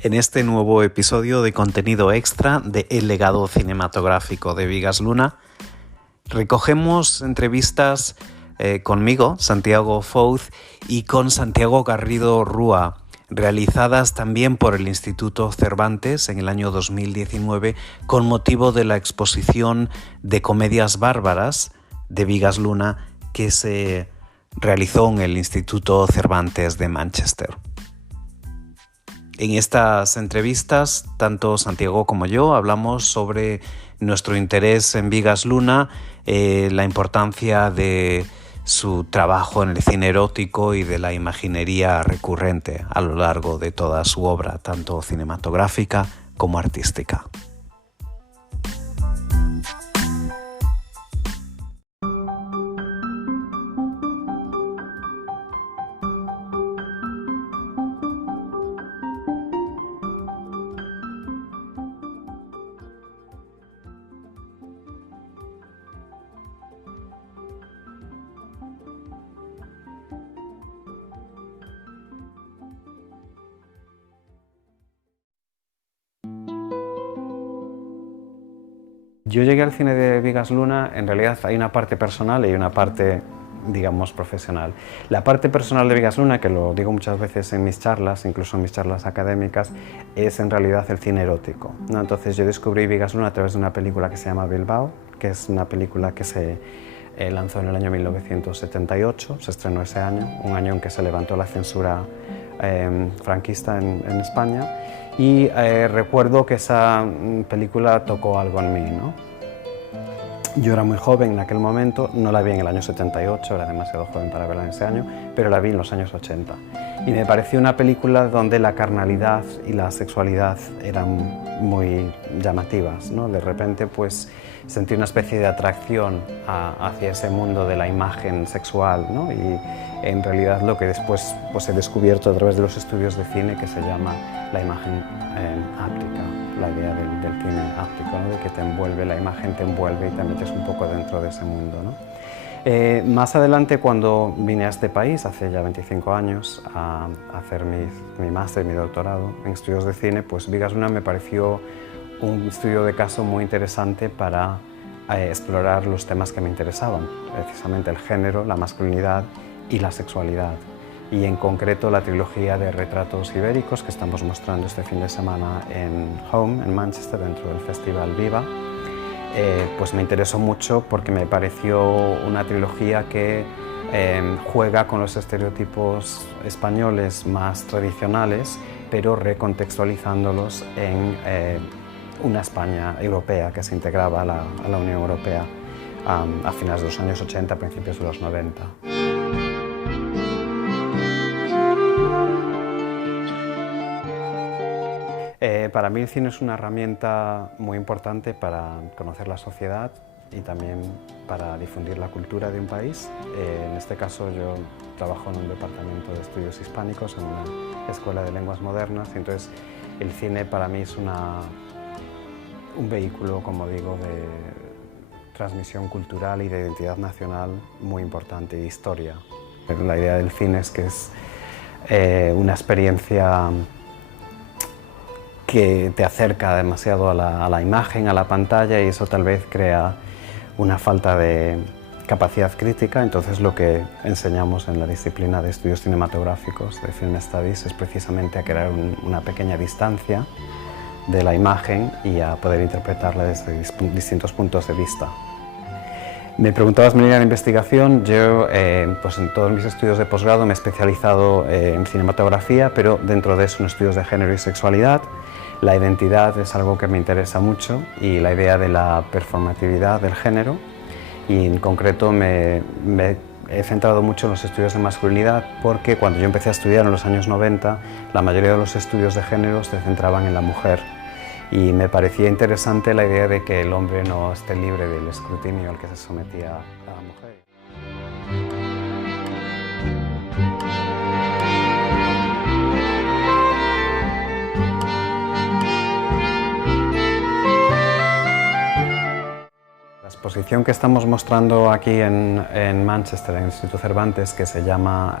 En este nuevo episodio de contenido extra de El legado cinematográfico de Bigas Luna, recogemos entrevistas conmigo, Santiago Fouz, y con Santiago Garrido Rúa, realizadas también por el Instituto Cervantes en el año 2019 con motivo de la exposición de comedias bárbaras de Bigas Luna que se realizó en el Instituto Cervantes de Manchester. En estas entrevistas, tanto Santiago como yo hablamos sobre nuestro interés en Bigas Luna, la importancia de su trabajo en el cine erótico y de la imaginería recurrente a lo largo de toda su obra, tanto cinematográfica como artística. Yo llegué al cine de Bigas Luna, en realidad hay una parte personal y una parte, digamos, profesional. La parte personal de Bigas Luna, que lo digo muchas veces en mis charlas, incluso en mis charlas académicas, es en realidad el cine erótico, ¿no? Entonces yo descubrí Bigas Luna a través de una película que se llama Bilbao, que es una película que se lanzó en el año 1978, se estrenó ese año, un año en que se levantó la censura franquista en España, y recuerdo que esa película tocó algo en mí, ¿no? Yo era muy joven en aquel momento, no la vi en el año 78, era demasiado joven para verla en ese año, pero la vi en los años 80. Y me pareció una película donde la carnalidad y la sexualidad eran muy llamativas, ¿no? De repente, pues, sentí una especie de atracción hacia ese mundo de la imagen sexual, ¿no? Y en realidad lo que después pues, he descubierto a través de los estudios de cine, que se llama la imagen áptica, la idea del cine áptico, ¿no? De que te envuelve, la imagen te envuelve y te metes un poco dentro de ese mundo, ¿no? Más adelante, cuando vine a este país, hace ya 25 años, a hacer mi máster y mi doctorado en estudios de cine, pues Bigas Luna me pareció un estudio de caso muy interesante para explorar los temas que me interesaban, precisamente el género, la masculinidad y la sexualidad. Y en concreto la trilogía de retratos ibéricos que estamos mostrando este fin de semana en Home, en Manchester, dentro del Festival Viva, pues me interesó mucho porque me pareció una trilogía que juega con los estereotipos españoles más tradicionales, pero recontextualizándolos en una España europea que se integraba a la Unión Europea a finales de los años 80, principios de los 90. Para mí el cine es una herramienta muy importante para conocer la sociedad y también para difundir la cultura de un país. En este caso yo trabajo en un departamento de estudios hispánicos en una escuela de lenguas modernas, y entonces el cine para mí es un vehículo, como digo, de transmisión cultural y de identidad nacional muy importante, de historia. La idea del cine es que es una experiencia que te acerca demasiado a la imagen, a la pantalla, y eso tal vez crea una falta de capacidad crítica. Entonces lo que enseñamos en la disciplina de estudios cinematográficos, de Film Studies, es precisamente a crear una pequeña distancia de la imagen y a poder interpretarla desde distintos puntos de vista. Me preguntabas mi línea de investigación. Yo, pues en todos mis estudios de posgrado me he especializado en cinematografía, pero dentro de eso en estudios de género y sexualidad. La identidad es algo que me interesa mucho, y la idea de la performatividad del género, y en concreto me he centrado mucho en los estudios de masculinidad, porque cuando yo empecé a estudiar en los años 90, la mayoría de los estudios de género se centraban en la mujer, y me parecía interesante la idea de que el hombre no esté libre del escrutinio al que se sometía a la mujer. Las exposición que estamos mostrando aquí en Manchester, en el Instituto Cervantes, que se llama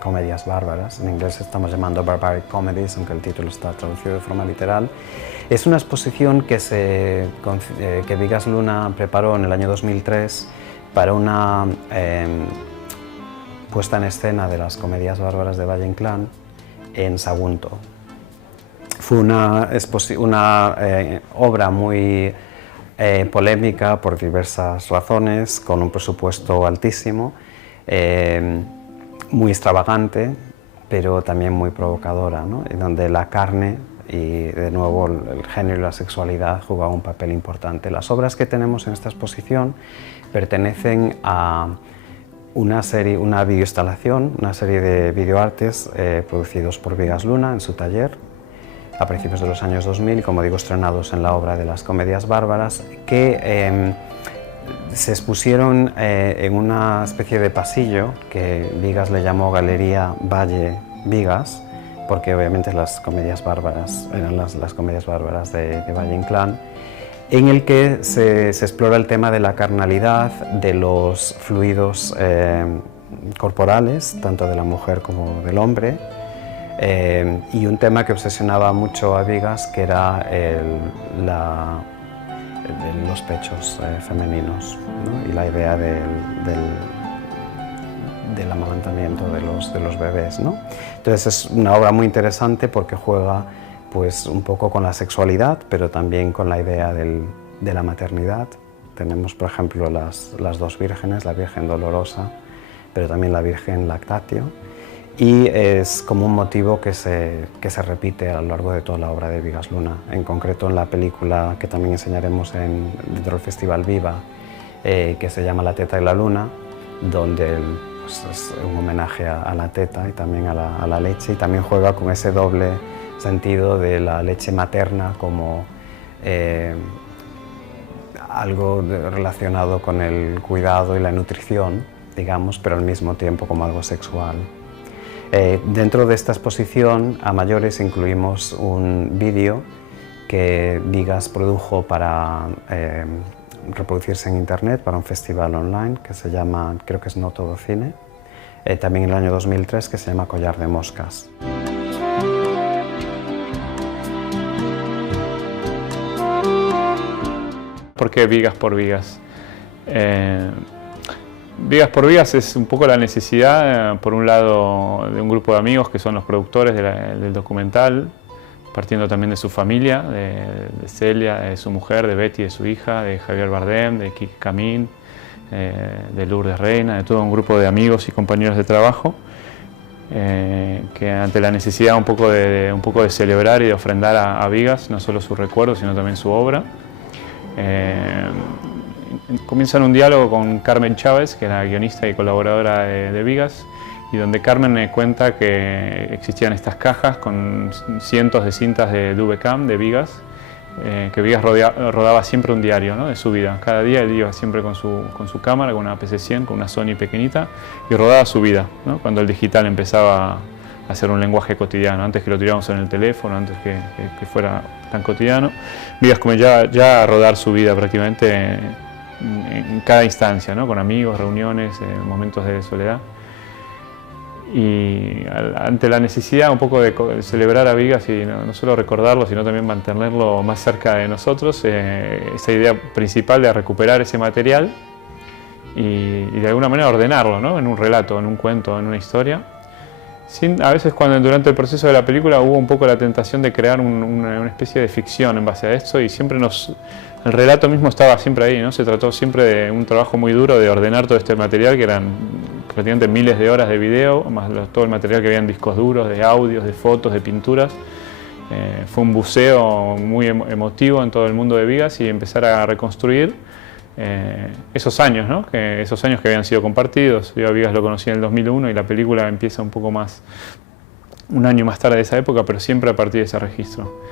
Comedias Bárbaras, en inglés estamos llamando Barbaric Comedies, aunque el título está traducido de forma literal, es una exposición que Bigas Luna preparó en el año 2003 para una puesta en escena de las Comedias Bárbaras de Valle Inclán en Sagunto. Fue una obra muy polémica por diversas razones, con un presupuesto altísimo, muy extravagante, pero también muy provocadora, ¿no? Y donde la carne y de nuevo el género y la sexualidad jugaban un papel importante. Las obras que tenemos en esta exposición pertenecen a una videoinstalación, una serie de videoartes producidos por Bigas Luna en su taller a principios de los años 2000, como digo, estrenados en la obra de las Comedias Bárbaras, que se expusieron en una especie de pasillo que Bigas le llamó Galería Valle Bigas, porque obviamente las Comedias Bárbaras eran las Comedias Bárbaras de Valle Inclán, en el que se explora el tema de la carnalidad, de los fluidos corporales, tanto de la mujer como del hombre, y un tema que obsesionaba mucho a Bigas, que era los pechos femeninos, ¿no? Y la idea del amamantamiento de los bebés, ¿no? Entonces es una obra muy interesante porque juega pues un poco con la sexualidad, pero también con la idea de la maternidad. Tenemos, por ejemplo, las dos vírgenes, la Virgen Dolorosa, pero también la Virgen Lactatio, y es como un motivo que se repite a lo largo de toda la obra de Bigas Luna. En concreto en la película que también enseñaremos dentro del Festival Viva, que se llama La teta y la luna, donde pues, es un homenaje a la teta y también a la leche, y también juega con ese doble sentido de la leche materna como algo relacionado con el cuidado y la nutrición, digamos, pero al mismo tiempo como algo sexual. Dentro de esta exposición a mayores incluimos un vídeo que Bigas produjo para reproducirse en internet para un festival online que se llama, creo que es No Todo Cine, también en el año 2003, que se llama Collar de Moscas. ¿Por qué Bigas por Bigas? Bigas por Bigas es un poco la necesidad, por un lado, de un grupo de amigos que son los productores del documental, partiendo también de su familia, de Celia, de su mujer, de Betty, de su hija, de Javier Bardem, de Kike Camín, de Lourdes Reina, de todo un grupo de amigos y compañeros de trabajo, que ante la necesidad un poco de celebrar y de ofrendar a Bigas, no solo su recuerdo, sino también su obra, comienzan un diálogo con Carmen Chávez, que era guionista y colaboradora de Bigas, y donde Carmen cuenta que existían estas cajas con cientos de cintas de Dubecam de Bigas, que Bigas rodaba siempre un diario, ¿no?, de su vida. Cada día él iba siempre con su cámara, con una PC-100, con una Sony pequeñita, y rodaba su vida, ¿no?, cuando el digital empezaba a ser un lenguaje cotidiano, antes que lo tuviéramos en el teléfono, antes que fuera tan cotidiano. Bigas comenzaba ya a rodar su vida prácticamente en cada instancia, ¿no?, con amigos, reuniones, momentos de soledad. Y ante la necesidad un poco de celebrar a Bigas y no solo recordarlo, sino también mantenerlo más cerca de nosotros, esa idea principal de recuperar ese material y de alguna manera ordenarlo, ¿no?, en un relato, en un cuento, en una historia. A veces durante el proceso de la película hubo un poco la tentación de crear una especie de ficción en base a esto, y siempre el relato mismo estaba siempre ahí, ¿no? Se trató siempre de un trabajo muy duro de ordenar todo este material, que eran prácticamente miles de horas de video, más todo el material que había en discos duros, de audios, de fotos, de pinturas. Fue un buceo muy emotivo en todo el mundo de Bigas y empezar a reconstruir esos años, ¿no?, esos años que habían sido compartidos. Yo a Bigas lo conocí en el 2001 y la película empieza un poco más, un año más tarde de esa época, pero siempre a partir de ese registro.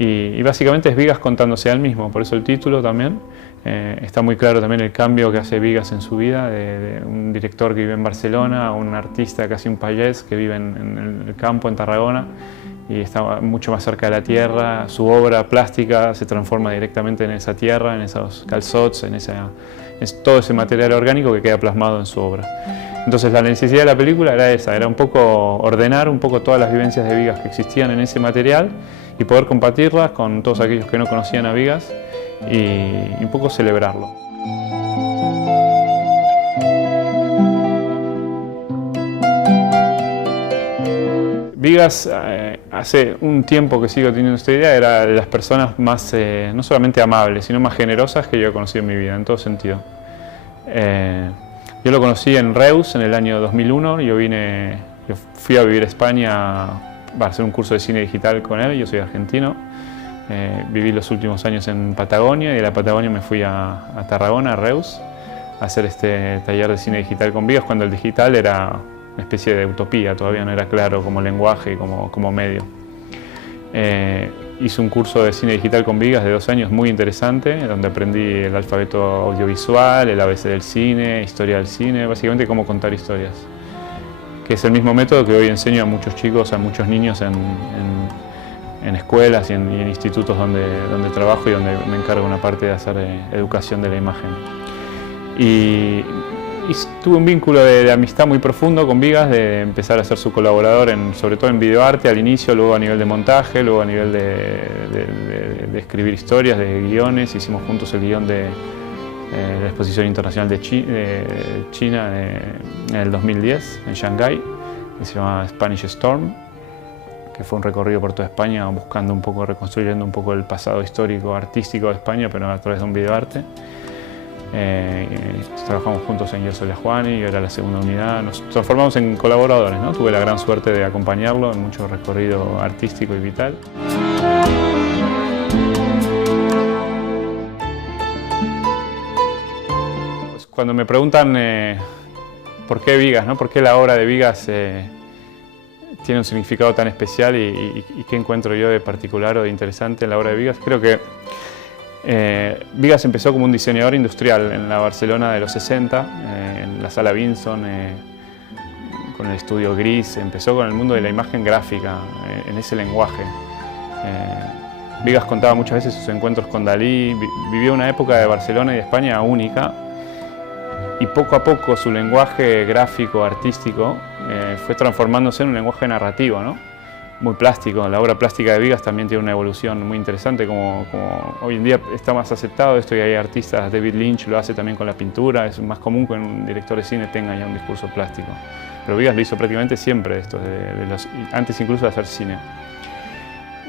Y básicamente es Bigas contándose a él mismo, por eso el título también. Está muy claro también el cambio que hace Bigas en su vida, de un director que vive en Barcelona a un artista, casi un payés, que vive en el campo, en Tarragona, y está mucho más cerca de la tierra. Su obra plástica se transforma directamente en esa tierra, en esos calçots, es todo ese material orgánico que queda plasmado en su obra. Entonces la necesidad de la película era esa, era un poco ordenar un poco todas las vivencias de Vigas que existían en ese material y poder compartirlas con todos aquellos que no conocían a Vigas y un poco celebrarlo. Vigas, hace un tiempo que sigo teniendo esta idea, era de las personas más, no solamente amables, sino más generosas que yo he conocido en mi vida, en todo sentido. Yo lo conocí en Reus en el año 2001, yo fui a vivir a España para hacer un curso de cine digital con él, yo soy argentino. Viví los últimos años en Patagonia y de la Patagonia me fui a Tarragona, a Reus, a hacer este taller de cine digital con Vigas, cuando el digital era una especie de utopía, todavía no era claro como lenguaje y como medio. Hice un curso de cine digital con Vigas de 2 años muy interesante, donde aprendí el alfabeto audiovisual, el ABC del cine, historia del cine, básicamente cómo contar historias, que es el mismo método que hoy enseño a muchos chicos, a muchos niños en escuelas y en institutos donde trabajo y donde me encargo una parte de hacer educación de la imagen. Y tuve un vínculo de amistad muy profundo con Vigas, de empezar a ser su colaborador sobre todo en videoarte al inicio, luego a nivel de montaje, luego a nivel de escribir historias, de guiones. Hicimos juntos el guión de la Exposición Internacional de China en el 2010 en Shanghái, que se llama Spanish Storm, que fue un recorrido por toda España buscando un poco, reconstruyendo un poco el pasado histórico, artístico de España, pero a través de un videoarte. Trabajamos juntos en Yo Soy la Juani, yo era la segunda unidad, nos transformamos en colaboradores, ¿no? Tuve la gran suerte de acompañarlo en mucho recorrido artístico y vital. Pues cuando me preguntan por qué Vigas, ¿no? ¿Por qué la obra de Vigas tiene un significado tan especial y qué encuentro yo de particular o de interesante en la obra de Vigas? Creo que Vigas empezó como un diseñador industrial en la Barcelona de los 60, en la Sala Vinson, con el estudio Gris. Empezó con el mundo de la imagen gráfica, en ese lenguaje. Vigas contaba muchas veces sus encuentros con Dalí, vivió una época de Barcelona y de España única, y poco a poco su lenguaje gráfico, artístico, fue transformándose en un lenguaje narrativo, ¿no? Muy plástico. La obra plástica de Vigas también tiene una evolución muy interesante, como hoy en día está más aceptado esto y hay artistas, David Lynch lo hace también con la pintura, es más común que un director de cine tenga ya un discurso plástico. Pero Vigas lo hizo prácticamente siempre esto, antes incluso de hacer cine.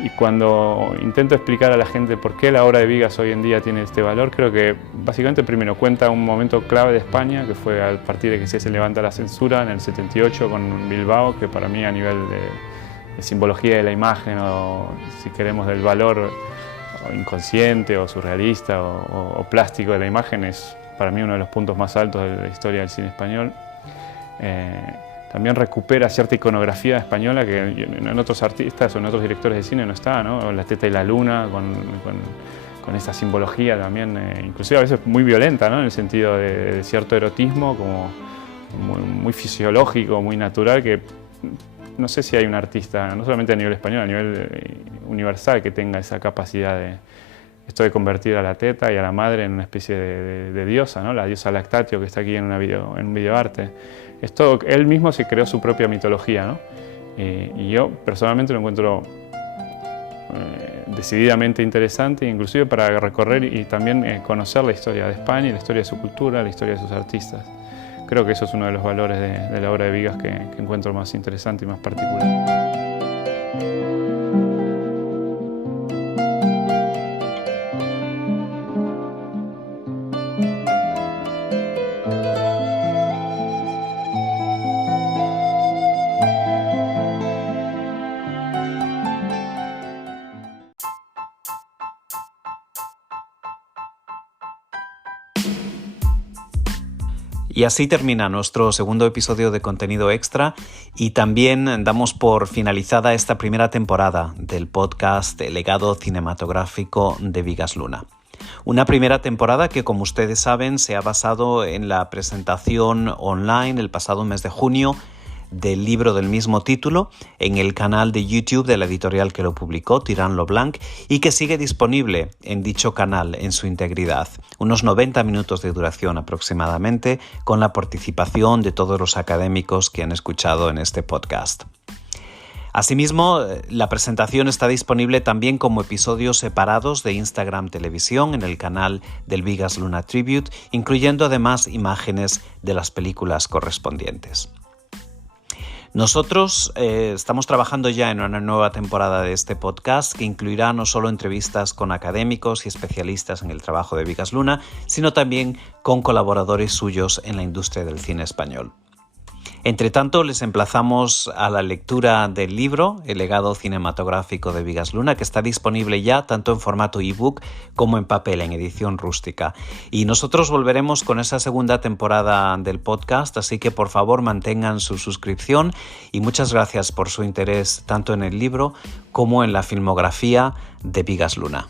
Y cuando intento explicar a la gente por qué la obra de Vigas hoy en día tiene este valor, creo que básicamente primero cuenta un momento clave de España, que fue a partir de que se levanta la censura en el 78 con Bilbao, que para mí a nivel de simbología de la imagen, o si queremos del valor inconsciente o surrealista o plástico de la imagen, es para mí uno de los puntos más altos de la historia del cine español. También recupera cierta iconografía española que en otros artistas o en otros directores de cine no está, ¿no? La teta y la luna, con esa simbología también, inclusive a veces muy violenta, ¿no? En el sentido de cierto erotismo, como muy fisiológico, muy natural, que no sé si hay un artista, no solamente a nivel español, a nivel universal, que tenga esa capacidad de convertir a la teta y a la madre en una especie de diosa, ¿no? La diosa Lactatio, que está aquí en un videoarte. Él mismo se creó su propia mitología, ¿no? Y yo personalmente lo encuentro decididamente interesante, inclusive para recorrer y también conocer la historia de España y la historia de su cultura, la historia de sus artistas. Creo que eso es uno de los valores de la obra de Vigas que encuentro más interesante y más particular. Y así termina nuestro segundo episodio de Contenido Extra y también damos por finalizada esta primera temporada del podcast El legado cinematográfico de Vigas Luna. Una primera temporada que, como ustedes saben, se ha basado en la presentación online el pasado mes de junio del libro del mismo título en el canal de YouTube de la editorial que lo publicó, Tirant lo Blanc, y que sigue disponible en dicho canal en su integridad. Unos 90 minutos de duración aproximadamente, con la participación de todos los académicos que han escuchado en este podcast. Asimismo, la presentación está disponible también como episodios separados de Instagram Televisión en el canal del Vigas Luna Tribute, incluyendo además imágenes de las películas correspondientes. Nosotros estamos trabajando ya en una nueva temporada de este podcast que incluirá no solo entrevistas con académicos y especialistas en el trabajo de Vigas Luna, sino también con colaboradores suyos en la industria del cine español. Entre tanto, les emplazamos a la lectura del libro El legado cinematográfico de Vigas Luna, que está disponible ya tanto en formato ebook como en papel, en edición rústica. Y nosotros volveremos con esa segunda temporada del podcast, así que por favor mantengan su suscripción y muchas gracias por su interés tanto en el libro como en la filmografía de Vigas Luna.